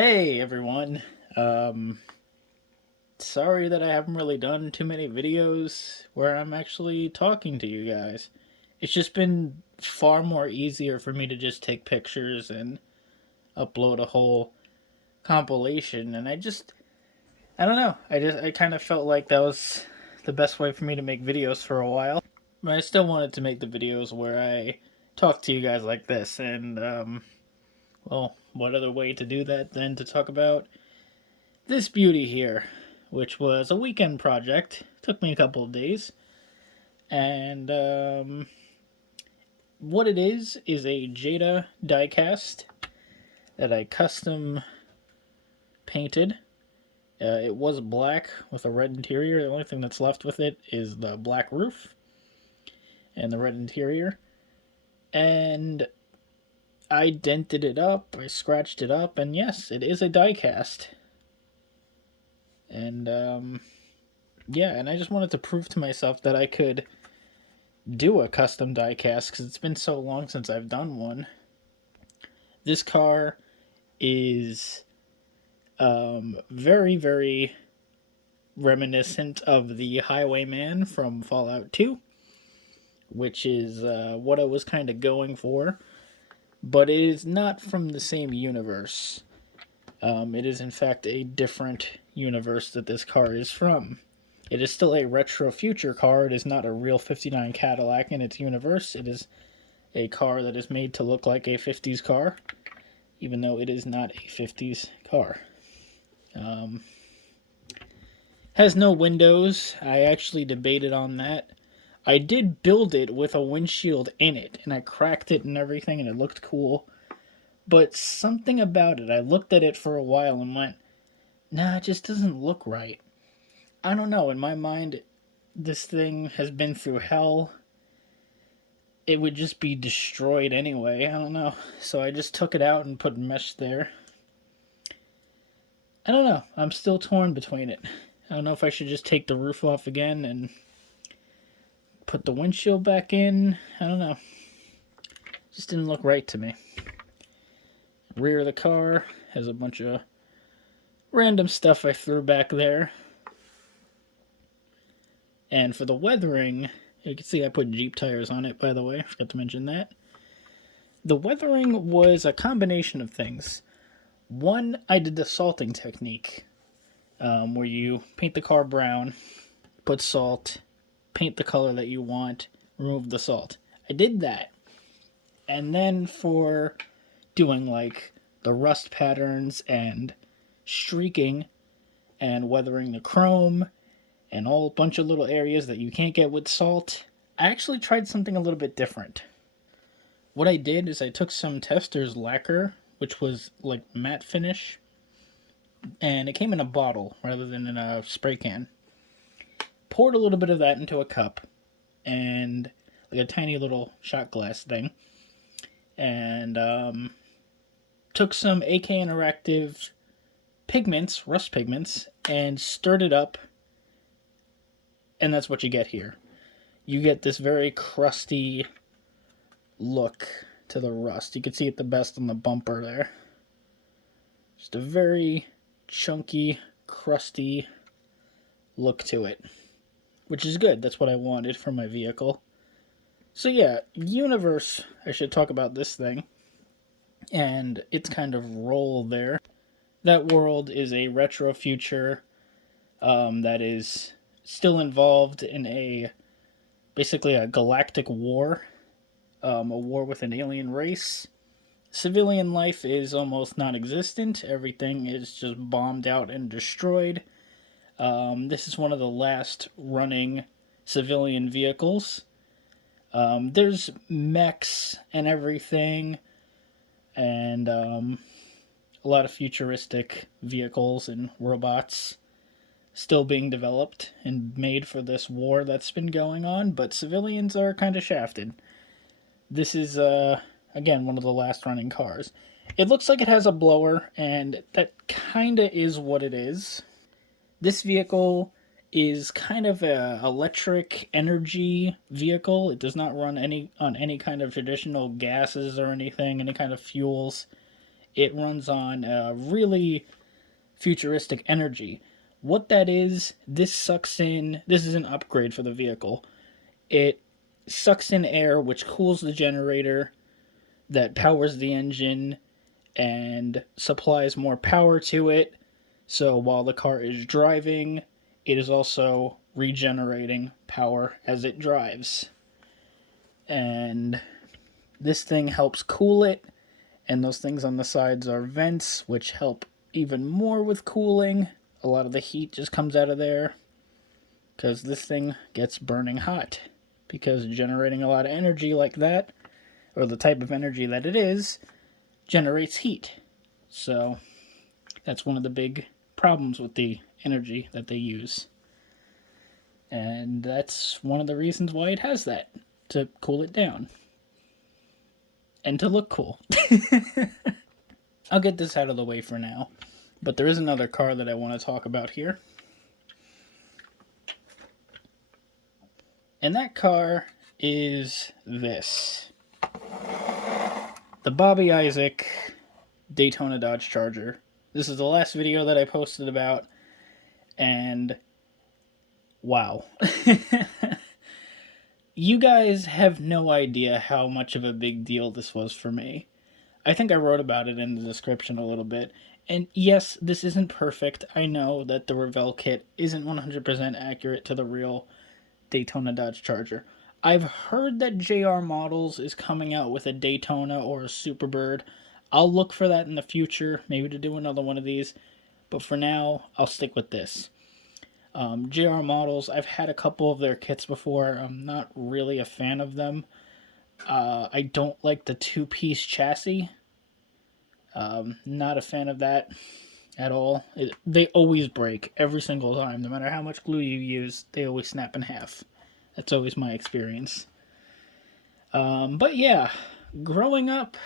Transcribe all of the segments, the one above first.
Hey everyone. Um, Sorry that I haven't really done too many videos where I'm actually talking to you guys. It's just been far more easier for me to just take pictures and upload a whole compilation, and I don't know. I kind of felt like that was the best way for me to make videos for a while. But I still wanted to make the videos where I talk to you guys like this, and well, what other way to do that than to talk about this beauty here, which was a weekend project. Took me a couple of days. And what it is a Jada diecast that I custom painted. It was black with a red interior. The only thing that's left with it is the black roof and the red interior. And I dented it up, I scratched it up, and yes, it is a diecast. And yeah, and I just wanted to prove to myself that I could do a custom diecast because it's been so long since I've done one. This car is very, very reminiscent of the Highwayman from Fallout 2, which is what I was kind of going for, but it is not from the same universe. It is, in fact, a different universe that this car is from. It is still a retro future car. It is not a real 59 Cadillac in its universe. It is a car that is made to look like a 50s car, even though it is not a 50s car. Has no windows. I actually debated on that. I did build it with a windshield in it, and I cracked it and everything, and it looked cool. But something about it, I looked at it for a while and went, nah, it just doesn't look right. I don't know, in my mind, this thing has been through hell. It would just be destroyed anyway. I don't know. So I just took it out and put mesh there. I don't know. I'm still torn between it. I don't know if I should just take the roof off again and put the windshield back in. I don't know. Just didn't look right to me. Rear of the car has a bunch of random stuff I threw back there. And for the weathering, you can see I put Jeep tires on it, by the way. I forgot to mention that. The weathering was a combination of things. One, I did the salting technique, where you paint the car brown, put salt, paint the color that you want, remove the salt. I did that. And then for doing like the rust patterns and streaking and weathering the chrome and a whole bunch of little areas that you can't get with salt, I actually tried something a little bit different. What I did is I took some Tester's Lacquer, which was like matte finish, and it came in a bottle rather than in a spray can. Poured a little bit of that into a cup and like a tiny little shot glass thing, and took some AK Interactive pigments, rust pigments, and stirred it up, and that's what you get here. You get this very crusty look to the rust. You can see it the best on the bumper there. Just a very chunky, crusty look to it, which is good. That's what I wanted for my vehicle. So yeah, universe, I should talk about this thing and its kind of role there. That world is a retro future that is still involved in basically a galactic war, a war with an alien race. Civilian life is almost non-existent. Everything is just bombed out and destroyed. This is one of the last running civilian vehicles. There's mechs and everything, and a lot of futuristic vehicles and robots still being developed and made for this war that's been going on, but civilians are kind of shafted. This is, again, one of the last running cars. It looks like it has a blower, and that kind of is what it is. This vehicle is kind of a electric energy vehicle. It does not run on any kind of traditional gases or anything, any kind of fuels. It runs on really futuristic energy. What that is, this is an upgrade for the vehicle. It sucks in air, which cools the generator that powers the engine and supplies more power to it. So while the car is driving, it is also regenerating power as it drives. And this thing helps cool it, and those things on the sides are vents, which help even more with cooling. A lot of the heat just comes out of there because this thing gets burning hot. Because generating a lot of energy like that, or the type of energy that it is, generates heat. So that's one of the big problems with the energy that they use. And that's one of the reasons why it has that, to cool it down. And to look cool. I'll get this out of the way for now. But there is another car that I want to talk about here. And that car is this. The Bobby Isaac Daytona Dodge Charger. This is the last video that I posted about, and wow. You guys have no idea how much of a big deal this was for me. I think I wrote about it in the description a little bit. And yes, this isn't perfect. I know that the Revell kit isn't 100% accurate to the real Daytona Dodge Charger. I've heard that JR Models is coming out with a Daytona or a Superbird. I'll look for that in the future, maybe to do another one of these. But for now, I'll stick with this. JR Models, I've had a couple of their kits before. I'm not really a fan of them. I don't like the two-piece chassis. Not a fan of that at all. They always break every single time. No matter how much glue you use, they always snap in half. That's always my experience. But yeah, growing up,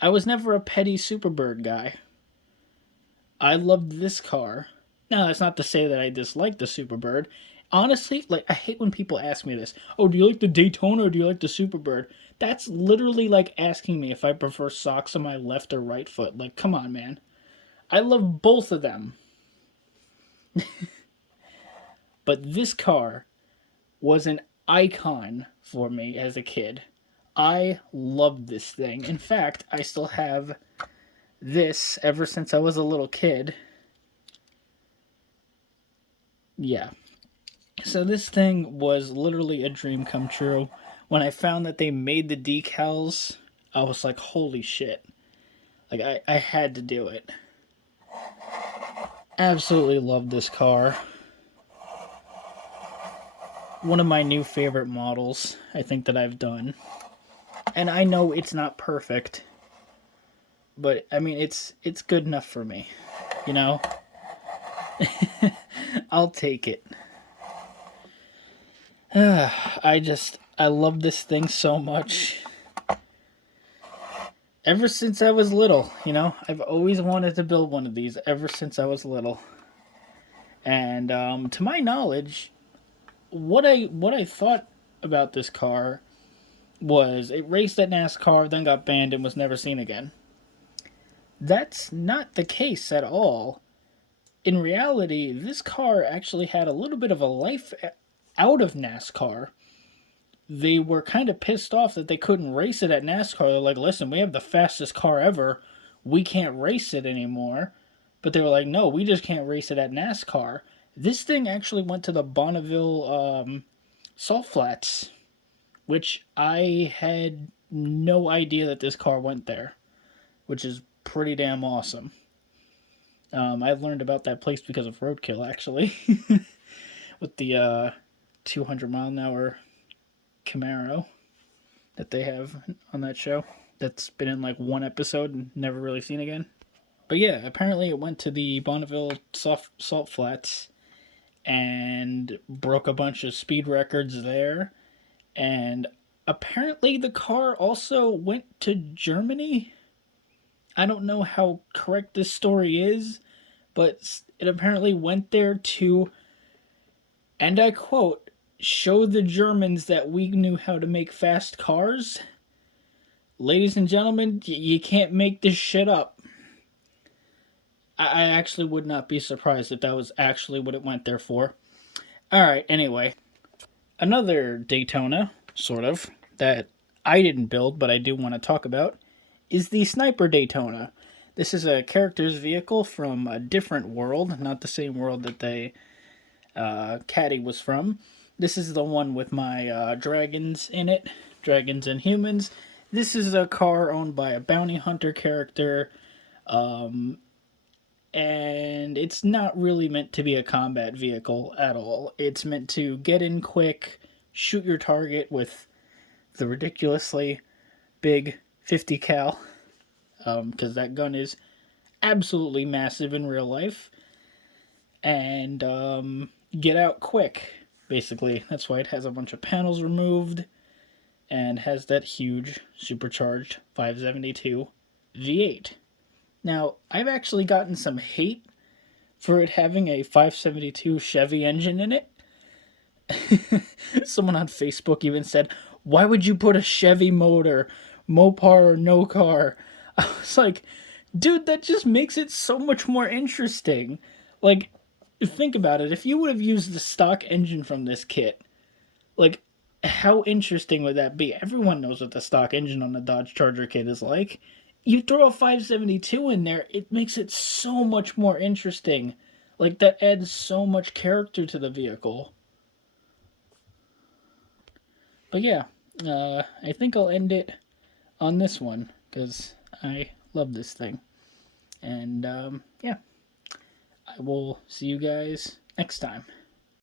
I was never a petty Superbird guy. I loved this car. Now, that's not to say that I dislike the Superbird. Honestly, like, I hate when people ask me this. Oh, do you like the Daytona or do you like the Superbird? That's literally like asking me if I prefer socks on my left or right foot. Like, come on, man. I love both of them. But this car was an icon for me as a kid. I loved this thing. In fact, I still have this ever since I was a little kid. Yeah. So this thing was literally a dream come true. When I found that they made the decals, I was like, holy shit. Like, I had to do it. Absolutely love this car. One of my new favorite models, I think, that I've done. And I know it's not perfect, but, I mean, it's good enough for me, you know? I'll take it. I love this thing so much. Ever since I was little, you know? I've always wanted to build one of these ever since I was little. And to my knowledge, what I thought about this car was it raced at NASCAR, then got banned and was never seen again. That's not the case at all. In reality, this car actually had a little bit of a life out of NASCAR. They were kind of pissed off that they couldn't race it at NASCAR. They're like, listen, we have the fastest car ever. We can't race it anymore. But they were like, no, we just can't race it at NASCAR. This thing actually went to the Bonneville Salt Flats, which I had no idea that this car went there, which is pretty damn awesome. I learned about that place because of Roadkill, actually, with the 200-mile-an-hour Camaro that they have on that show. That's been in like one episode and never really seen again. But yeah, apparently it went to the Bonneville Salt Flats and broke a bunch of speed records there. And apparently the car also went to Germany. I don't know how correct this story is, but it apparently went there to, and I quote, show the Germans that we knew how to make fast cars. Ladies and gentlemen, you can't make this shit up. I actually would not be surprised if that was actually what it went there for. Alright, anyway. Another Daytona, sort of, that I didn't build but I do want to talk about is the Sniper Daytona. This is a character's vehicle from a different world, not the same world that the Caddie was from. This is the one with my dragons in it, dragons and humans. This is a car owned by a bounty hunter character, and it's not really meant to be a combat vehicle at all. It's meant to get in quick, shoot your target with the ridiculously big 50 cal, because that gun is absolutely massive in real life, and get out quick, basically. That's why it has a bunch of panels removed and has that huge supercharged 572 V8. Now, I've actually gotten some hate for it having a 572 Chevy engine in it. Someone on Facebook even said, "Why would you put a Chevy motor, Mopar or no car?" I was like, dude, that just makes it so much more interesting. Like, think about it. If you would have used the stock engine from this kit, like, how interesting would that be? Everyone knows what the stock engine on the Dodge Charger kit is like. You throw a 572 in there, it makes it so much more interesting. Like, that adds so much character to the vehicle. But yeah, I think I'll end it on this one because I love this thing. And yeah, I will see you guys next time.